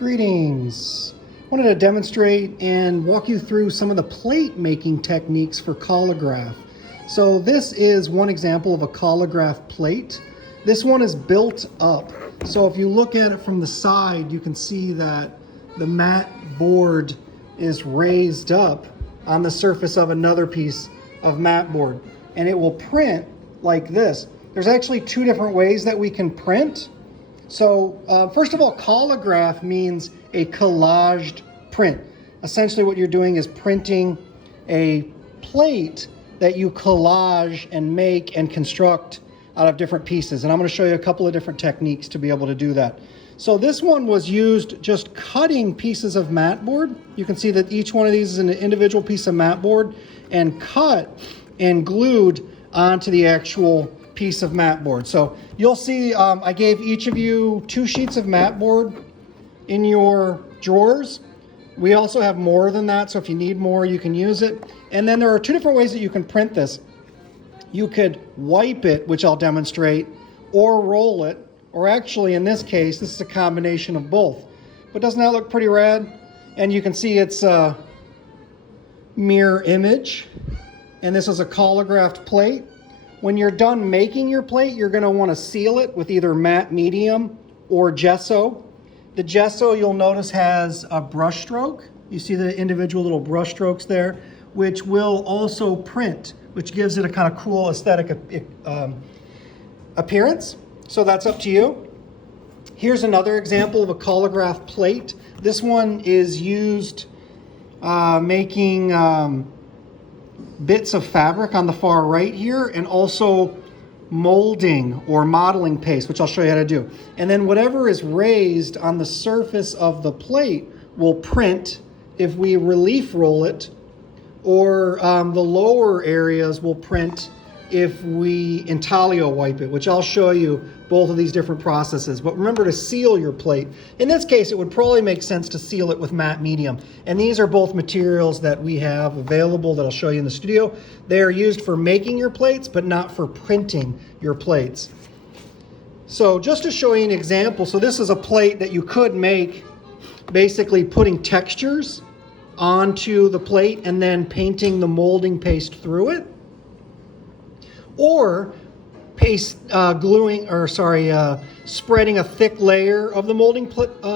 Greetings. I wanted to demonstrate and walk you through some of the plate making techniques for Collagraph. So this is one example of a Collagraph plate. This one is built up. So if you look at it from the side, you can see that the matte board is raised up on the surface of another piece of matte board. And it will print like this. There's actually two different ways that we can print. So first of all, Collagraph means a collaged print. Essentially what you're doing is printing a plate that you collage and make and construct out of different pieces. And I'm going to show you a couple of different techniques to be able to do that. So this one was used just cutting pieces of matte board. You can see that each one of these is an individual piece of matte board and cut and glued onto the actual piece of matte board. So you'll see I gave each of you 2 sheets of matte board in your drawers. We also have more than that, so if you need more, you can use it. And then there are 2 different ways that you can print this. You could wipe it, which I'll demonstrate, or roll it, or actually in this case, this is a combination of both. But doesn't that look pretty rad? And you can see it's a mirror image, and this is a Collagraph plate. When you're done making your plate, you're going to want to seal it with either matte medium or gesso. The gesso, you'll notice, has a brush stroke. You see the individual little brush strokes there, which will also print, which gives it a kind of cool aesthetic appearance. So that's up to you. Here's another example of a Collagraph plate. This one is used making bits of fabric on the far right here, and also molding or modeling paste, which I'll show you how to do. And then whatever is raised on the surface of the plate will print if we relief roll it, or the lower areas will print if we intaglio wipe it, which I'll show you both of these different processes. But remember to seal your plate. In this case, it would probably make sense to seal it with matte medium. And these are both materials that we have available that I'll show you in the studio. They are used for making your plates, but not for printing your plates. So just to show you an example, so this is a plate that you could make basically putting textures onto the plate and then painting the molding paste through it. Or spreading a thick layer of the molding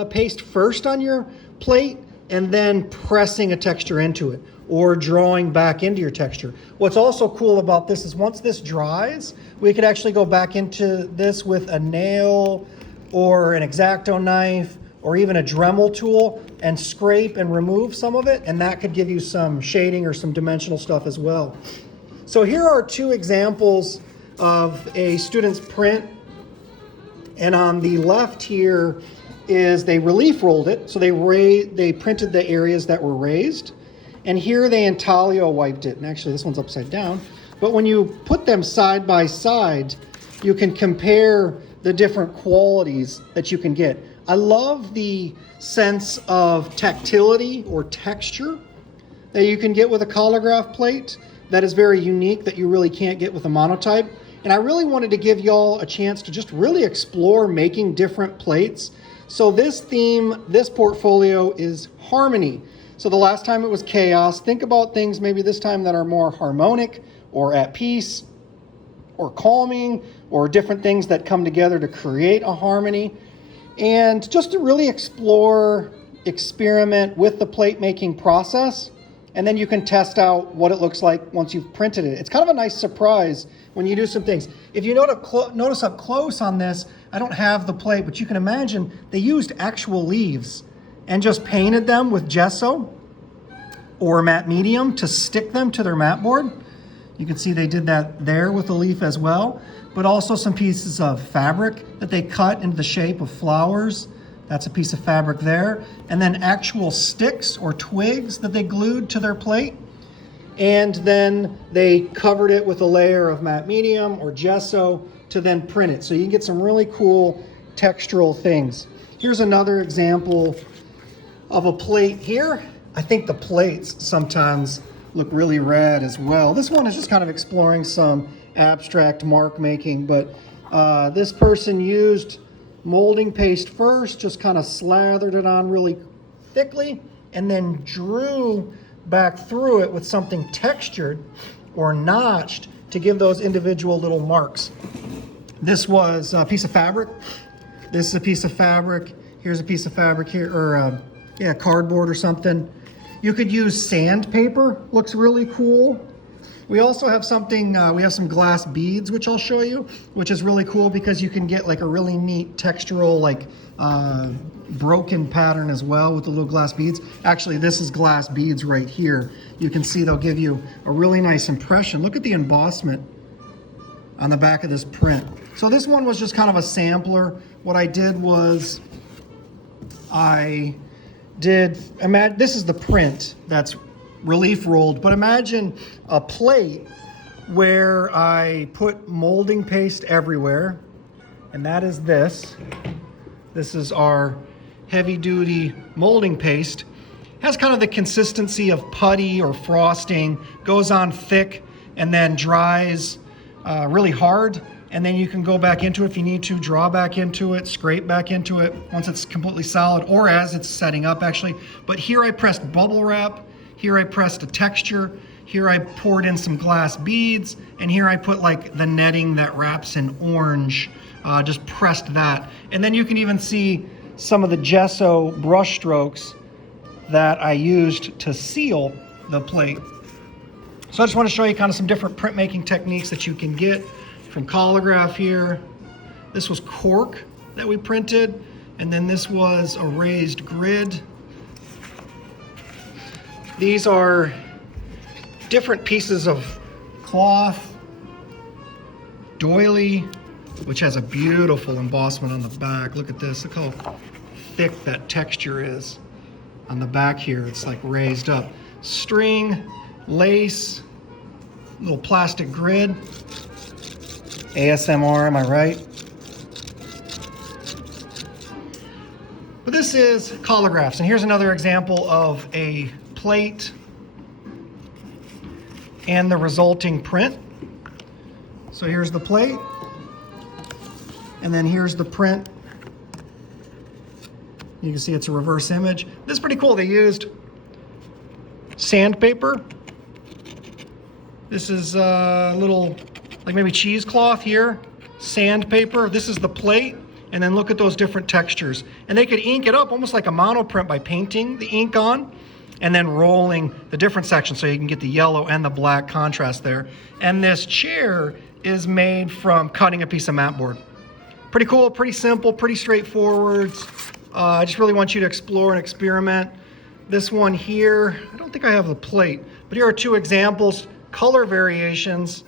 paste first on your plate and then pressing a texture into it, or drawing back into your texture. What's also cool about this is once this dries, we could actually go back into this with a nail or an X-Acto knife or even a Dremel tool and scrape and remove some of it, and that could give you some shading or some dimensional stuff as well. So here are 2 examples of a student's print, and on the left here is they relief rolled it, so they printed the areas that were raised, and here they intaglio wiped it. And actually this one's upside down, but when you put them side by side, you can compare the different qualities that you can get. I love the sense of tactility or texture that you can get with a Collagraph plate. That is very unique, that you really can't get with a monotype. And I really wanted to give y'all a chance to just really explore making different plates. So this theme, this portfolio is harmony. So the last time it was chaos. Think about things maybe this time that are more harmonic or at peace or calming, or different things that come together to create a harmony. And just to really explore, experiment with the plate making process. And then you can test out what it looks like once you've printed it. It's kind of a nice surprise when you do some things. If you notice up close on this, I don't have the plate, but you can imagine they used actual leaves and just painted them with gesso or matte medium to stick them to their matte board. You can see they did that there with the leaf as well, but also some pieces of fabric that they cut into the shape of flowers. That's a piece of fabric there. And then actual sticks or twigs that they glued to their plate. And then they covered it with a layer of matte medium or gesso to then print it. So you can get some really cool textural things. Here's another example of a plate here. I think the plates sometimes look really rad as well. This one is just kind of exploring some abstract mark making, but this person used molding paste first, just kind of slathered it on really thickly, and then drew back through it with something textured or notched to give those individual little marks. This was a piece of fabric. This is a piece of fabric. Here's a piece of fabric here, or cardboard or something. You could use sandpaper, looks really cool. We also have something, we have some glass beads, which I'll show you, which is really cool because you can get like a really neat textural, like broken pattern as well with the little glass beads. Actually, this is glass beads right here. You can see they'll give you a really nice impression. Look at the embossment on the back of this print. So this one was just kind of a sampler. What I did was this is the print that's relief rolled, but imagine a plate where I put molding paste everywhere, and that is this. This is our heavy duty molding paste. Has kind of the consistency of putty or frosting, goes on thick and then dries really hard. And then you can go back into it if you need to, draw back into it, scrape back into it once it's completely solid, or as it's setting up actually. But here I pressed bubble wrap, here I pressed a texture, here I poured in some glass beads, and here I put like the netting that wraps in orange, just pressed that. And then you can even see some of the gesso brush strokes that I used to seal the plate. So I just want to show you kind of some different printmaking techniques that you can get from Collagraph here. This was cork that we printed, and then this was a raised grid. These are different pieces of cloth. Doily, which has a beautiful embossment on the back. Look at this, look how thick that texture is on the back here. It's like raised up. String, lace, little plastic grid. ASMR, am I right? But this is Collagraphs, and here's another example of a plate and the resulting print. So here's the plate, and then here's the print. You can see it's a reverse image. This is pretty cool. They used sandpaper. This is a little, like maybe cheesecloth here, sandpaper. This is the plate, and then look at those different textures. And they could ink it up almost like a monoprint by painting the ink on and then rolling the different sections so you can get the yellow and the black contrast there. And this chair is made from cutting a piece of mat board. Pretty cool, pretty simple, pretty straightforward. I just really want you to explore and experiment. This one here, I don't think I have the plate, but here are two examples, color variations.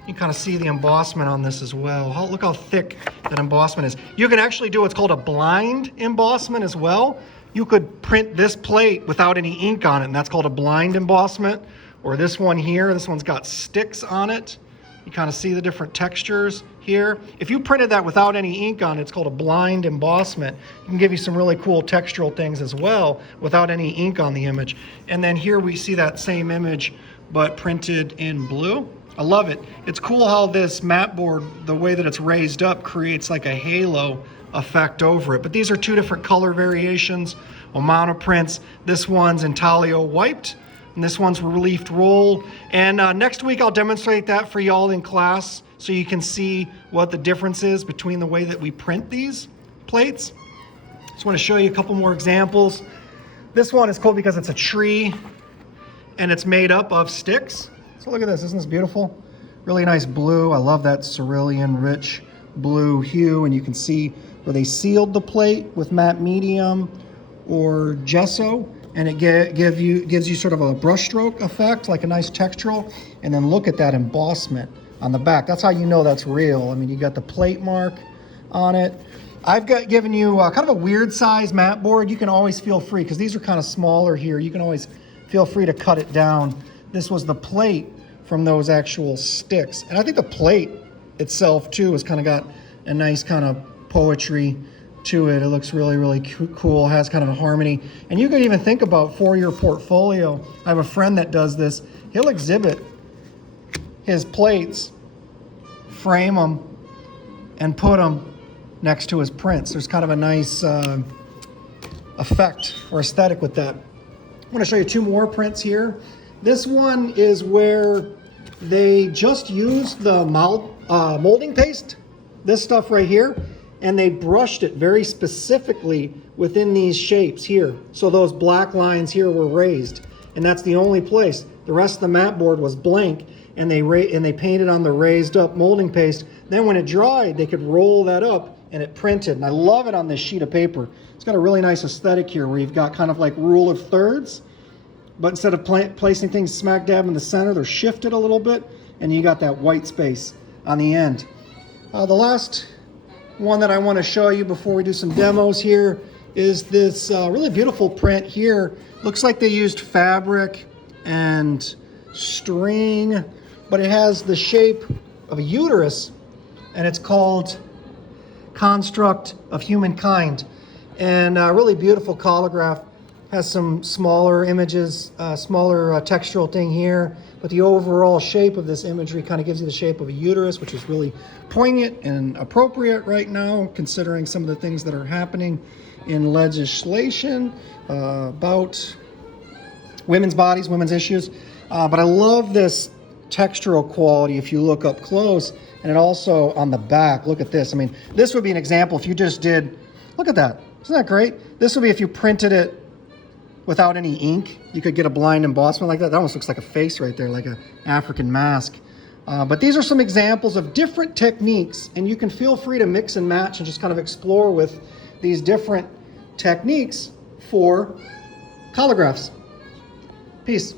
You can kind of see the embossment on this as well. Look how thick that embossment is. You can actually do what's called a blind embossment as well. You could print this plate without any ink on it, and that's called a blind embossment. Or this one here, this one's got sticks on it. You kind of see the different textures here. If you printed that without any ink on it, it's called a blind embossment. It can give you some really cool textural things as well without any ink on the image. And then here we see that same image, but printed in blue. I love it. It's cool how this mat board, the way that it's raised up, creates like a halo effect over it. But these are two different color variations, Omano prints. This one's intaglio wiped, and this one's relief rolled. And next week I'll demonstrate that for y'all in class so you can see what the difference is between the way that we print these plates. Just want to show you a couple more examples. This one is cool because it's a tree and it's made up of sticks. So look at this, isn't this beautiful? Really nice blue. I love that cerulean rich blue hue, and you can see where they sealed the plate with matte medium or gesso, and it gives you sort of a brushstroke effect, like a nice textural. And then look at that embossment on the back. That's how you know that's real. I mean, you got the plate mark on it. I've given you kind of a weird size mat board. You can always feel free, because these are kind of smaller here. You can always feel free to cut it down. This was the plate from those actual sticks. And I think the plate itself too has kind of got a nice kind of poetry to it. It looks really, really cool, has kind of a harmony. And you could even think about for your portfolio, I have a friend that does this. He'll exhibit his plates, frame them, and put them next to his prints. There's kind of a nice effect or aesthetic with that. I'm going to show you two more prints here. This one is where they just used the molding paste, this stuff right here, and they brushed it very specifically within these shapes here. So those black lines here were raised, and that's the only place. The rest of the mat board was blank, and they painted on the raised up molding paste. Then when it dried, they could roll that up and it printed. And I love it on this sheet of paper. It's got a really nice aesthetic here where you've got kind of like rule of thirds, but instead of placing things smack dab in the center, they're shifted a little bit, and you got that white space on the end. The last one that I want to show you before we do some demos here is this really beautiful print here. Looks like they used fabric and string, but it has the shape of a uterus, and it's called Construct of Humankind. And really beautiful Collagraph. Has some smaller images, smaller textural thing here, but the overall shape of this imagery kind of gives you the shape of a uterus, which is really poignant and appropriate right now, considering some of the things that are happening in legislation about women's bodies, women's issues. But I love this textural quality if you look up close, and it also on the back, look at this. I mean, this would be an example if you just did, look at that, isn't that great? This would be if you printed it without any ink. You could get a blind embossment like that. That almost looks like a face right there, like an African mask. But these are some examples of different techniques, and you can feel free to mix and match and just kind of explore with these different techniques for collagraphs. Peace.